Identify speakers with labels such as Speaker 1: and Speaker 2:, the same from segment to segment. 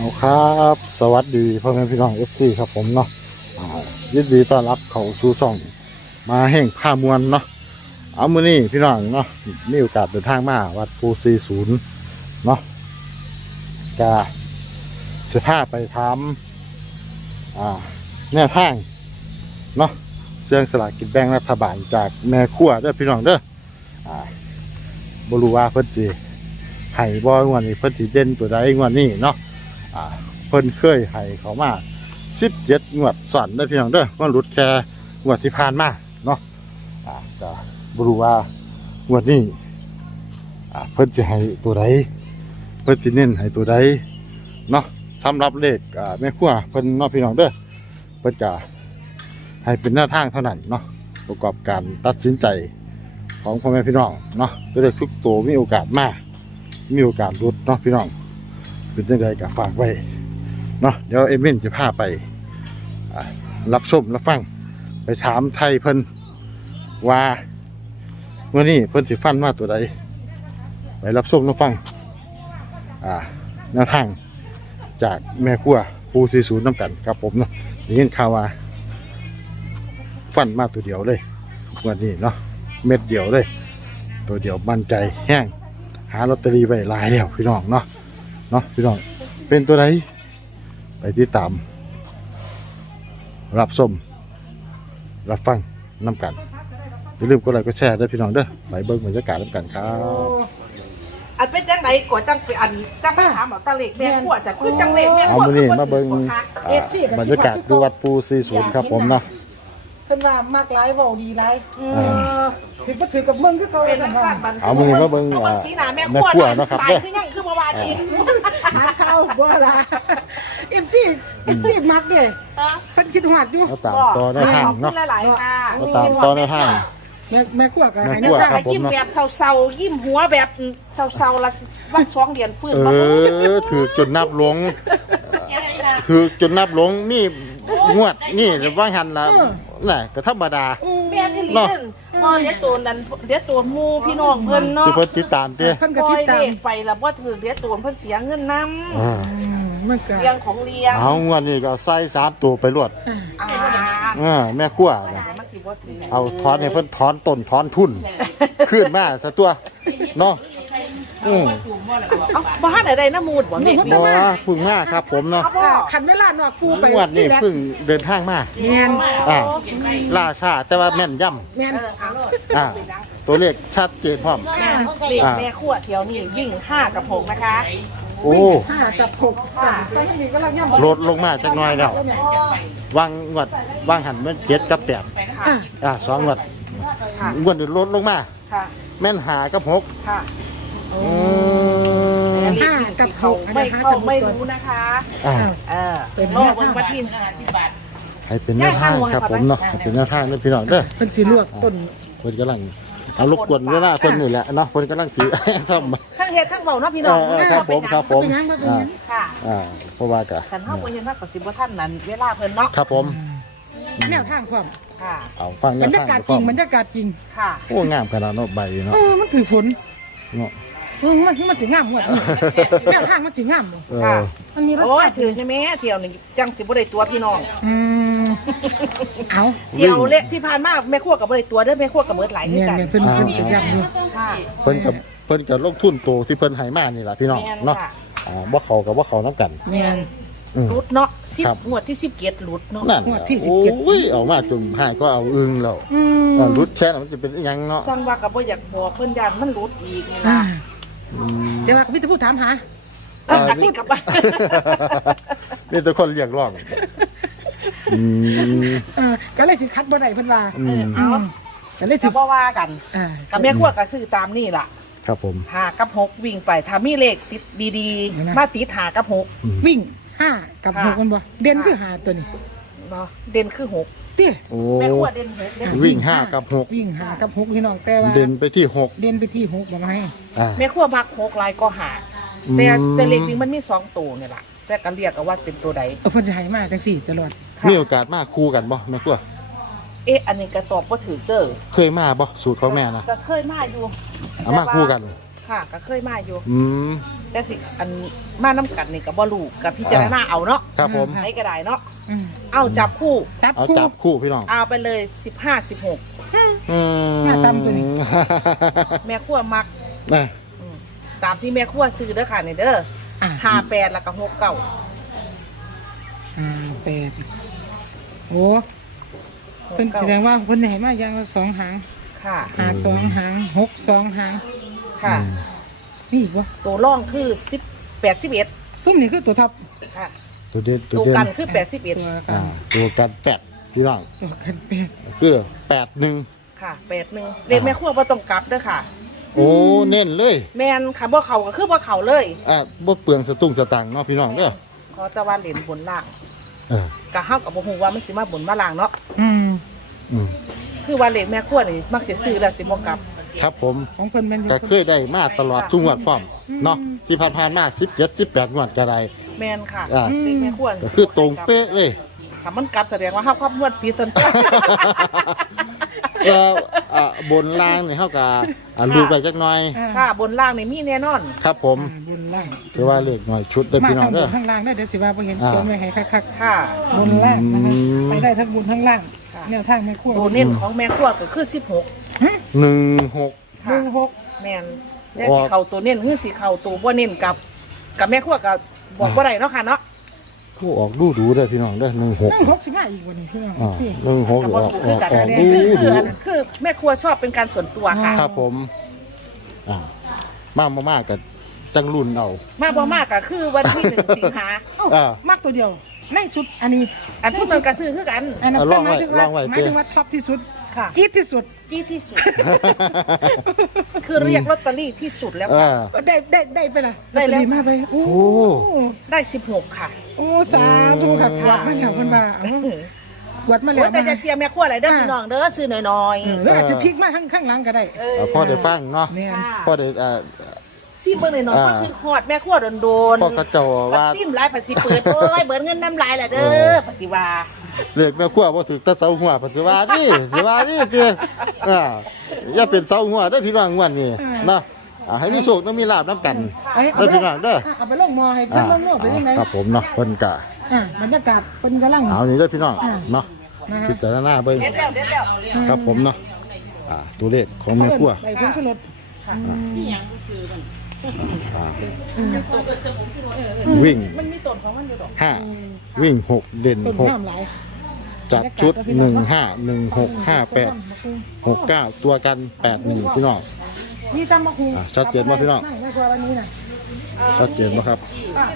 Speaker 1: เอาครับสวัสดีพ่อแม่พี่น้องFCครับผมเนาะยินดีต้อนรับเข้าสู่ช่องมาแห่งผ้ามวลเนาะเอามื้อนี้พี่น้องเนาะมีโอกาสเดินทางมาวัดปู40เนาะจะพาไปถามแนวทางเนาะเสี่ยงสลากกินแบ่งรัฐบาลจากแม่ครัวเด้อพี่น้องเด้อบ่รู้ว่าเพิ่นสิให้บ่งวดนี้เพิ่นสิเด่นตัวใดงวดนี้เนาะเพิ่นเคยให้เขามา17งวดซ้อนเด้อพี่น้องเด้อมันหลุดแค่งวดที่ผ่านมาเนาะก็บ่รู้ว่างวดนี้เพิ่นสิให้ตัวใดเพิ่นสิเน้นให้ตัวใดเนาะสำหรับเลขแม่ครัวเพิ่นเนาะพี่น้องเด้อเพิ่นจะให้เป็นหน้าทางเท่านั้นเนาะประกอบการตัดสินใจของพ่อแม่พี่น้องเนาะตัวเลขทุกตัวมีโอกาสมามีโอกาสหลุดเนาะพี่น้องเป็นยังไงก็ฝากไว้เนาะเดี๋ยวเอมินจะพาไปรับชมรับฟังไปถามไทยเพิ่นว่าเมื่อนี้เพิ่นสิฟันมาตัวใดไปรับชมรับฟังแนวทางจากแม่ครัวปู40น้ำกันครับผมเนาะได้ยินข่าวว่าฟันมาตัวเดียวเลยวันนี้เนาะเม็ดเดียวเลยตัวเดียวมั่นใจแห้งหาลอตเตอรี่ไว้หลายแล้วพี่น้องเนาะพี่น้องเป็นตัวไหนไปติดตามรับชมรับฟังน้ำกันอย่าลืมกดไลค์กดแชร์ด้วยพี่น้องเด้อไปเบิ่งบรรยากาศน้ำกันครับ
Speaker 2: อันเป็นจังไหนกดจังไปอันจังไปถามบอกตะเล็กแม่ขวดจะคือจังเล็กแม่ขวด
Speaker 1: เอามื้อนี้มาเบิ่งบรรยากาศดูวัดปู40ครับผมเนาะ
Speaker 3: เพิ่นว่ามากหลายเว้าดีหลายถึงบ่ถือกับมึงคือเขา
Speaker 2: เป็นนักการบัน
Speaker 1: เอามื้อนี้มาเบิ่ง
Speaker 2: สีหน้าแม่ขวดตายคือยังคือเมื่อวานนี้
Speaker 3: หาข้าวบ่ล่ะ MC มักเด้เพิ่นคิดฮอดอยู่
Speaker 1: เอาตามต่อได้ทางเนาะ
Speaker 2: หลายๆค่ะ
Speaker 1: เอาตามต่อได้ทาง
Speaker 3: แม่ครัวก็ให้
Speaker 1: แม่ครัว
Speaker 2: ให้ยิ้มแบบเศร้าๆยิ้มหัวแบบเศร้าๆละวัน2เดือนฟื้นมา
Speaker 1: ถือจนนับหลงคือจนนับหลงมีงวดนี่ว่าหันละน่ะก็ธรรมดา
Speaker 2: แม่ที่เลี้ยงพอเลี้ยงตัวนั้นเลี้ยงตัวมูพี่น้องเพิ่นเนาะ
Speaker 1: ที่เพิ่นติดตามเด้
Speaker 3: เพิ่นก็
Speaker 2: ปล่
Speaker 3: ติ
Speaker 2: อ
Speaker 3: ด
Speaker 2: ย
Speaker 3: ตาม
Speaker 2: เด็กไปแล้วบ่ถือเลี้ยงตัวเพิ่นเสียเงินนำ
Speaker 3: มันก็
Speaker 2: เลี้ยงของเลี้ยง
Speaker 1: เอางวดนี้ก็ใส่3ตัวไปรวดแม่ครัวเอาถอนให้เพิ่นถอนต้นถอนทุนขึ้นมาซะตัวเนาะ
Speaker 2: บ้านอะไรนะมูดบ่เด็ก
Speaker 1: บ่ว่าพึ่งมาครับผมเนาะ
Speaker 3: คันเวลานอกปูไป
Speaker 1: งวดนี้เพิ่งเดินทางมา
Speaker 3: แม่น
Speaker 1: ล่าช้าแต่ว่าแม่นย่ำ
Speaker 3: แม่น
Speaker 1: ตัวเลขชัดเจนพร้อม
Speaker 2: แม่ขวดเที่ยวนี่วิ่ง5 กับ 6นะคะ
Speaker 1: โอ้
Speaker 3: 5 กับ 6จ้ะตอนนี้ก็ลังย่ำ
Speaker 1: ลดลงมาจักหน่อยแล้ววางหันมัน7 กับ 8 2งวดงวดนี้ลดลงมาแม่น5 กับ 6
Speaker 2: ค่ะ
Speaker 3: 5 กับ 6
Speaker 2: ไม่เข้าไม่รู้นะคะเป็นโลกบนวัดทิน
Speaker 1: ให้เป็นแนวทางครับผมเนาะเป็นแนวทางนะพี่น้องเด้อ
Speaker 3: เพิ่นสิลวกต้น
Speaker 1: เพิ่นกำลังเอารบกวนเวลาเพิ่นนี่แหละเนาะเพิ่นกำลังสิทำ
Speaker 2: ทั้งเฮ็ดทั้งเว้าเนาะพี่น้อง
Speaker 1: ครับผมค่ะเพราะว่าก็
Speaker 2: กันเฮาบ่เห็นว่าก็สิบ่ทันนั้นเวลาเพิ่นเนาะ
Speaker 1: ครับผม
Speaker 3: แนวทางพร้อม
Speaker 2: ค่ะ
Speaker 1: เอาฟังแนวทาง
Speaker 3: บรรยากาศจริง
Speaker 2: ค่ะ
Speaker 1: โอ้งามขนาดเนาะใบเนาะ
Speaker 3: มันถือฝน
Speaker 1: เนาะ
Speaker 3: มันสิงามหมดแนวทางมันสิงาม
Speaker 2: ค่ะ
Speaker 3: มันมีรสชาติ
Speaker 2: ถือใช่ไหมเที่ยวนี่จังสิบ่ได้ตัวพี่น้อง
Speaker 3: เอา
Speaker 2: เที่ยวเละที่ผ่านมาแม่ครัวกับบ่ได้ตัวเด้อแม่ครัวกับเบิดหลายคือกัน
Speaker 3: เพิ่นย้ำอยู่
Speaker 2: ค่ะ
Speaker 1: เพิ่นกับลงทุนโตที่เพิ่นให้มานี่ล่ะพี่น้องเนาะบ่เข้ากับบ่เข้านํกัน
Speaker 3: แม่น
Speaker 2: รุดเนาะ10งวดที่17หลุดเนาะ
Speaker 1: งวดที่17โอ้ยเอามาจนหายก็เอาอึ้งแล้วรุดแค่นั้นมันจะเป็นอีหยังเนาะ
Speaker 2: จังว่าก็บ่อยากบอกเพิ่นย่านมันรุดอีกนี่นะ
Speaker 3: แต่ว่าพี่จะพูดถามหา
Speaker 2: พูดกลับบ้าน
Speaker 1: นี่ตัวคนเรียกร้อง
Speaker 3: ก็เลยสิคัดบ่ได้เพิ่นว่าก็เลยสิ
Speaker 2: บ่ว่ากันกับแม่ครัวก็ซื้อตามนี่ล่ะ
Speaker 1: ครับผม
Speaker 2: 5 กับ 6วิ่งไปถ้ามีเลขติดดีๆมาติด5 กับ 6
Speaker 3: วิ่ง5 กับ 6มันบ่เด่นคือ5ตัวนี้
Speaker 2: บ่เด่นคือ6
Speaker 3: ติ
Speaker 2: แม่ครัวเด่น6
Speaker 1: วิ่ง5 กับ 6
Speaker 3: วิ่ง5 กับ 6พี่น้องแต่ว่า
Speaker 1: เด่นไปที่6
Speaker 3: เด่นไปที่6บ่ให้
Speaker 2: แม่ครัวมัก6หลายก็5แต่เลขจริงมันมี2ตัวนี่ล่ะแต่ก็เรียกเอาว่าเป็นตัวใด
Speaker 3: เพิ่นสิให้มาจังซี่ตลอด
Speaker 1: มีโอกาสมาคู่กันบ่แม่ครัว
Speaker 2: อันนี้ก็ตอบบ่ถูกเด้อ
Speaker 1: เคยมาบ่สูตรของแม่นะ
Speaker 2: ก็เคยมาอยู่
Speaker 1: เอามาคู่กัน
Speaker 2: ค่ะก็เคยมาอยู่
Speaker 1: อืม
Speaker 2: แต่สิอันมาน้ำกันนี่กับบอลูกับพิจารณาเอาเนาะ
Speaker 1: ครับผม
Speaker 2: ให้ก็ได้เนาะ
Speaker 3: อืม
Speaker 2: เอาจับคู่
Speaker 3: จับ
Speaker 1: เอา
Speaker 3: คู่
Speaker 1: จับคู่พี่น้อง
Speaker 2: เอาไปเลย15-16
Speaker 1: อืม
Speaker 3: หน้าตำตัวนี้
Speaker 2: แม่ขั้วมัก
Speaker 1: นะ
Speaker 2: อืมตามที่แม่ขั้วซื้อเด้อค่ะนี่เด้อ
Speaker 3: อ่ะ
Speaker 2: 58แล้วก็69
Speaker 3: 8โอ้เพิ่นแสดงว่าเพิ่นให้มาอย่างละ2หาง
Speaker 2: ค่ะ
Speaker 3: หา2หาง6 2หาง
Speaker 2: ค่ะ
Speaker 3: นี่อีกบ่
Speaker 2: ตัวร่องคือ11
Speaker 3: ส้มนี่คือตัวท็อป
Speaker 2: ค่ะ
Speaker 1: ตัวเด่นตัว
Speaker 2: ตัว
Speaker 1: เด่น
Speaker 2: กันคือ
Speaker 3: ตัว
Speaker 2: 81
Speaker 3: กั
Speaker 1: อ่าน ตัวกันแปดพี่น้อง
Speaker 3: ตัวกันแปด
Speaker 1: คือ81
Speaker 2: ค่ะ81เลขแม่ขั้วบ่ต้องกลับเด้อค่ะ
Speaker 1: โอ้เน้นเลย
Speaker 2: แม่นค่ะบ่เข้าก็คือบ่เข้าเลย
Speaker 1: บ่เปลืองสตุ้งสตังค์เนาะพี่น้องเด้อ
Speaker 2: ขอแต่ว่าเหรียญบนล่าง
Speaker 1: เออ
Speaker 2: ก็เฮาก็บ่ฮู้ว่ามันสิมาบนมาล่างเนาะ
Speaker 3: อืม
Speaker 1: อืม
Speaker 2: คือว่าเลขแม่ขั้วนี่มักสิซื้อแล้วสิบ่กลับ
Speaker 1: ครับผม
Speaker 3: ของเพิ่นแม่นอยู่
Speaker 1: ก็เคยได้มาตลอดทุกงวดพร้อมเนาะที่ผ่านๆมา17 18งวดก็ได้
Speaker 2: แม่นค่ะ
Speaker 1: อ่า
Speaker 2: เลขแม่ขั้วนี่
Speaker 1: ก็คือตรงเป๊ะเลย
Speaker 2: ถ้ามันกลับแสดงว่าเฮาครอบงวดปีต้นไป
Speaker 1: บนล่างนี่เฮาก็รูปไปจักหน่อย
Speaker 2: ค่ะบนล่างนี่มีแน่นอน
Speaker 1: ครับผม
Speaker 3: บนล่าง
Speaker 1: ถือว่าเลขหน่อยชุดเด้อ
Speaker 3: มา
Speaker 1: พี่น้อง
Speaker 3: ทางบ
Speaker 1: เด้อน
Speaker 3: ข้างล่างได้เดี๋ยวสิว่าบ่เห็น
Speaker 1: อ่า
Speaker 3: เขียนไว้ให้คัก
Speaker 2: ค่ะ
Speaker 3: ๆบนล่างนะคะ
Speaker 1: อืม
Speaker 3: ไปได้ทั้งบนทั้งล่าง
Speaker 2: ค่ะ
Speaker 3: แนวทางแม่ครัว
Speaker 2: ตัวเน้นของแม่ขั้วก็คือ16
Speaker 3: ฮะ
Speaker 1: 16
Speaker 2: ค่ะ
Speaker 3: 16
Speaker 2: แม่นแล้วสิเข้าตัวเน้นคือสิเข้าตัวบ่เน้นกับแม่ขั้วก็บอกบ่ได้เนาะค่ะเนาะ
Speaker 1: ผู้ออกดูเด้อพี่น้องเด้อ16
Speaker 3: 16สิมาอีกวันนี้พี่น้อง
Speaker 1: อ่า
Speaker 3: ที่
Speaker 1: 16
Speaker 2: กับ
Speaker 1: อ
Speaker 2: บ่
Speaker 1: อก
Speaker 2: ถูก
Speaker 1: อ
Speaker 2: คือ
Speaker 1: อก
Speaker 2: กัน
Speaker 1: ออก
Speaker 2: คือแม่ครัวชอบเป็นการส่วนตัวค่ะ
Speaker 1: ครับผมมากกับจังรุ่นเอา
Speaker 2: มาบ่มากก็คือวันที่1 สิงหา
Speaker 3: เอ้า
Speaker 1: อ่า
Speaker 3: มักตัวเดียวในชุดอันนี้
Speaker 2: อันทุกนั้นก็ซื้อคือกัน
Speaker 3: อันนั้น
Speaker 1: ลองไว้
Speaker 3: หมายถึงว่า
Speaker 1: ลองไว้
Speaker 3: หมายถึงว่าท็อปที่สุด
Speaker 2: ค่ะ
Speaker 3: จี๊ดที่สุด
Speaker 2: จี้ที่สุด คือเรียกลอตเตอรี่ที่สุดแล้ว
Speaker 1: เอ
Speaker 2: ค่ะ
Speaker 1: อ
Speaker 3: ได้ไปละ
Speaker 2: ได้แล้ว
Speaker 3: มาไปโอ้
Speaker 1: โอ้
Speaker 2: ได้16ค่ะ
Speaker 3: โอ้สาธุค่ะกวดมาแล้วเพิ่นว่าเอ้ากวดมาแล้ว
Speaker 2: โอ้แต่จะเชียร์แม่ครัวอะไรเด้อ
Speaker 3: อ่า
Speaker 2: พี่น้องเด้อซื้อน้อย
Speaker 3: เออแล้วอาจจะพลิกมาข้างหลังก็ได้
Speaker 2: ๆ
Speaker 1: เอาพ่อได้ฟังเนาะ
Speaker 3: เนี่ย
Speaker 2: ค่ะ
Speaker 1: พ่อได้
Speaker 2: ซิมเบิ่งหน่อยๆก็คือฮอดแม่ครัวโดน
Speaker 1: พ่อเขาเจ้า
Speaker 2: ๆ
Speaker 1: ว่า
Speaker 2: ซิมหลายผัดสิเปิดโอ้ยเบิดเงินน้ำลายแหละเด้อปฏิว่า
Speaker 1: เรียกแม่ครัวบ่ถึกแตะเสาหัวปัจจุบันนี่สิว่านี่คืออย่าเป็นเสาหัวเด้อพี่น้องงวดนี้เนาะให้มีโชคต้องมีลาบนํกัน
Speaker 3: เอา
Speaker 1: เด้อพี่น้องเด้อ
Speaker 3: เอาไปลงหมอให้เพิ่นลงโลกเป็นยังไง
Speaker 1: ครับผมเนาะเพิ่นก็
Speaker 3: บรรยากาศเพิ่นกำลัง
Speaker 1: เอานี่เด้อพี่น้องเนาะ
Speaker 3: นะ
Speaker 1: พิจารณาเบิ่ง
Speaker 2: เด็ดแล้วเด็ดแล้ว
Speaker 1: ครับผมเนาะตัวเลขของแม่ครัว
Speaker 3: ไปผงชูรส
Speaker 1: วิ่ง
Speaker 2: มันมีต้นของมันอยู่ดอก
Speaker 1: 5วิ่ง6เด่น
Speaker 3: ต้น
Speaker 1: 6
Speaker 3: น้ำไหล
Speaker 1: จัดชุด 15165869 ตัวกัน 81 พี่น้อง
Speaker 3: นี่ตำมะฮู
Speaker 1: ชัดเจนบ่พี่น้อง
Speaker 3: ไม่กลัววันนี้น่ะ
Speaker 1: ชัดเจนบ่ครับ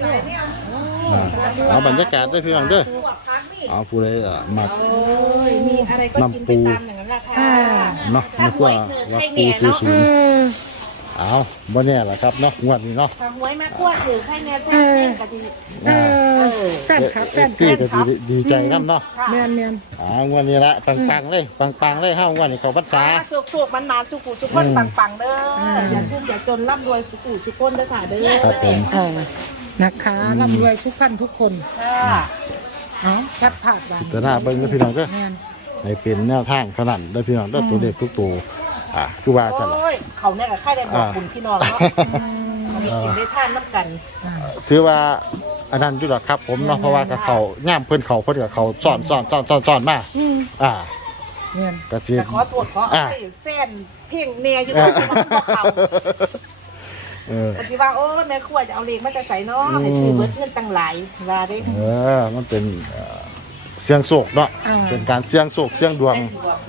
Speaker 1: เอาบรรยากาศด้วยพี่น้องเด้อเอาผู้ใดมา
Speaker 2: มีอะไรก็กินไปตามอย่างนั้นแหละค่ะ
Speaker 1: เนาะไม่กลัวว่าปูซื้อศูนย์เอาบ่แน่ล่ะครับเนาะงวดนี้เนาะ
Speaker 2: ทำหวยแม่ครัวถือให้แน่แท้แน่กะดี
Speaker 3: แฟนครับแฟน
Speaker 1: ซี่ก็ดีใจนํเนาะ
Speaker 3: แมนแมน
Speaker 1: งวดนี้ละปังๆเลยปังๆเลยเฮางวดนี้เข้าพรรษา
Speaker 2: สุกๆมันมาสุกุสุกคนปังๆเด้ออย่าทุกข์อย่าจนร่ำรวยสุกุสุกคนเด้อค่ะเด้อ
Speaker 1: ครับผม
Speaker 3: นะคะร่ำรวยทุกท่านทุกคน
Speaker 2: ค่ะ
Speaker 3: เอาแคปภาพไว้
Speaker 1: แต่หน้าเบิ่งเด้อพี่น้องเด้อ
Speaker 3: แมน
Speaker 1: ให้เป็นแนวทางเท่านั้นเด้อพี่น้องเด้อตัวเลขทุกตัวคือว่าซั่นล่ะ
Speaker 2: โอ้ยเขาเนี่ยกับข้าได้บอกคุณพี่น้องเนาะอันนี้กินได้ท่านน้ำกัน
Speaker 1: ถือว่าอันนั้นอยู่หรอกครับผมเนาะเพราะว่ากับเขาย่ามเพิ่นเขาเพิ่นกับเขาซ่อนมา
Speaker 3: แมน
Speaker 1: ก็สิ
Speaker 2: แต่ขอตรวจขอให้แฟนเพ่งเนียอยู่ตรงที่มันบอกเขาปฏิว่าโอ้แม่ครัวจะเอาเลขมาจะใส่เนาะให้ซื้อเบิดเงินตั้งหลายว่าเด้
Speaker 1: มันเป็นเสียงโศกเนาะเป็นการเสียงโศกเสียงดวง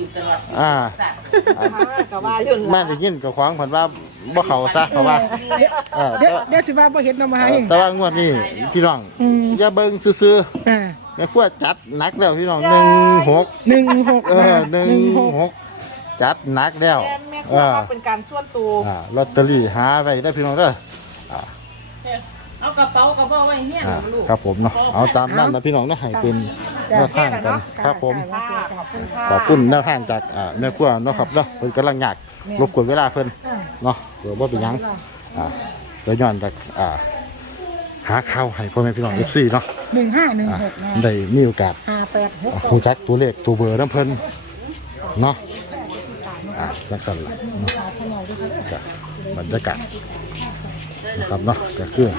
Speaker 2: ก็ว่าอยู่
Speaker 1: แม่ได้ยินกับขวางเพิ่นว่าบ่เข้าซะเพราะว่า
Speaker 3: เดี๋ยวสิว่าบ่เห็นนำมาให้
Speaker 1: แต่ว่างวดนี้พี่น้องอย่าเบิ่งซื่อๆแม่ครัวจัดหนักแล้วพี่น้อง16 16จัดหนักแล้ว
Speaker 2: แม่ครัวว่าเป็นการส่วนตัว
Speaker 1: ลอตเตอรี่หาไว้ได้พี่น้องเด้อ
Speaker 2: เอากระเป๋ากระเป๋าไว้เฮียลูก
Speaker 1: ครับผมเนาะเอาตามนั้นนะพี่น้องเนาะให้เป็นแนวทางกันครับผม
Speaker 2: ขอบคุณค่ะ
Speaker 1: ขอบคุณแนวทางจากแม่ครัวเนาะครับเนาะเพิ่นกำลังอยากรบกวนเวลาเพิ่นเนาะเดี๋ยวบ่เป็นหยังเดี๋ยวย้อนจากหาข่าวให้พ่อแม่พี่น้อง FC เนาะ
Speaker 3: 1516
Speaker 1: ได้มีโอกาส
Speaker 3: 586
Speaker 1: รู้จักตัวเลขตัวเบอร์นำเพิ่นเนาะจังซั่นล่ะเนาะบรรยากาศนะครับเนาะก็คือ